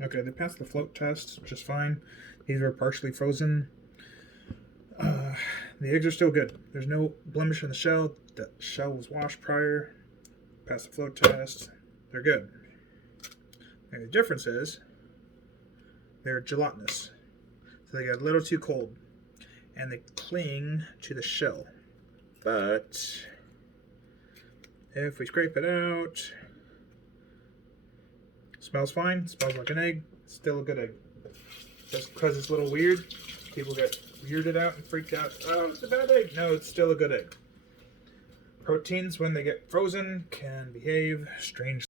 Okay, they passed the float test just fine. These are partially frozen. The eggs are still good. There's no blemish in the shell. The shell was washed prior. Passed the float test. They're good. And the difference is they're gelatinous. So they get a little too cold. And they cling to the shell. But if we scrape it out, smells fine. Smells like an egg. Still a good egg. Just because it's a little weird, people get weirded out and freaked out. Oh, it's a bad egg. No, it's still a good egg. Proteins, when they get frozen, can behave strangely.